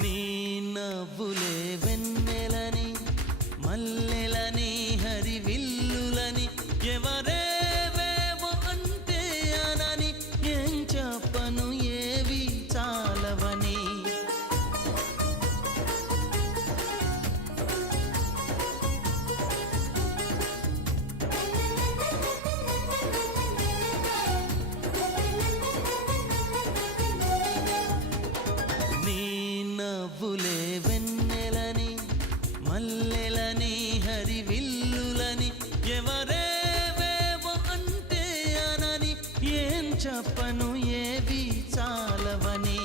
నీ నవ్వులే వెన్నెలని మల్లెలని హరివిల్లులని ఎవరేవేవో అంటే అనని ఏం చెప్పను ఏవి చాలవని నీ నవ్వులే వెన్నెలని మల్లెలని హరివిల్లులని ఎవరేవేవో అంటే అనని ఏం చెప్పను ఏవి చాలవని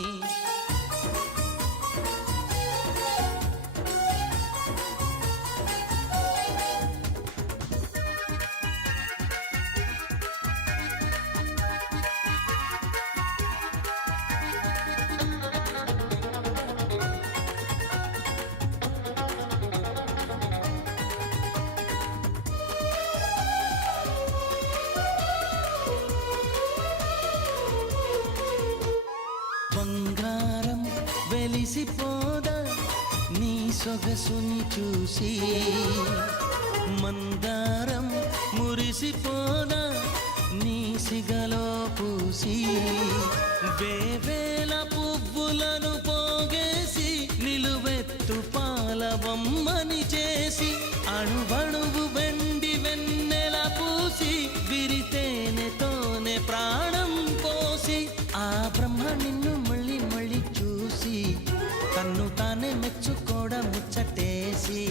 బంగారం వెలిసిపోదా నీ సొగసుని చూసి మందారం మురిసిపోదా నీ సిగలో పూసి వేవేల పువ్వులను పోగేసి నిలువెత్తు పాలబొమ్మని చేసి అణువణువు వెండి వెన్నెల పూసి విరితేనెతోనే ప్రాణం పోసి ఆ బ్రహ్మ నిన్ను మళ్ళీ మళ్ళీ చూసి తన్ను తానే మెచ్చుకోవడం ముచ్చటేసి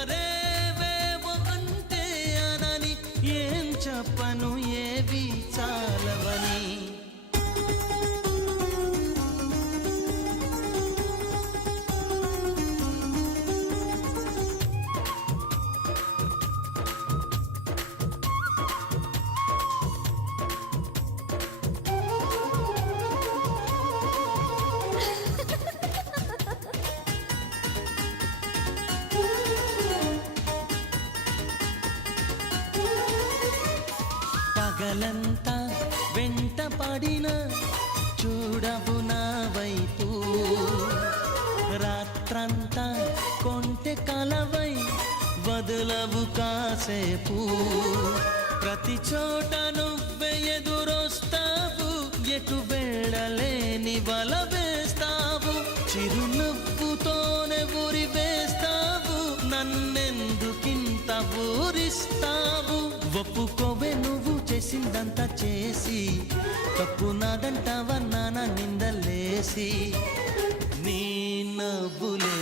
ఎవరేవేవో అంటే అనని ఏం చెప్పను ఏవి చాలవని పగలంతా వెంట పడిన చూడవు నా వైపు రాత్రంతా కొంటె కలవై వదలవు కాసేపు ప్రతి చోట నువ్వే ఎదురొస్తావు ఎటు వెళ్ళలేని వల వేస్తావు చిరునవ్వుతోనే ఊరి వేస్తావు నన్నెందుకింత ఊరిస్తావు ఒప్పుకోవే నువ్వు చేసిందంతా చేసి తప్పు నాదంటావా నాన్న నిందలేసి నీ నవ్వులే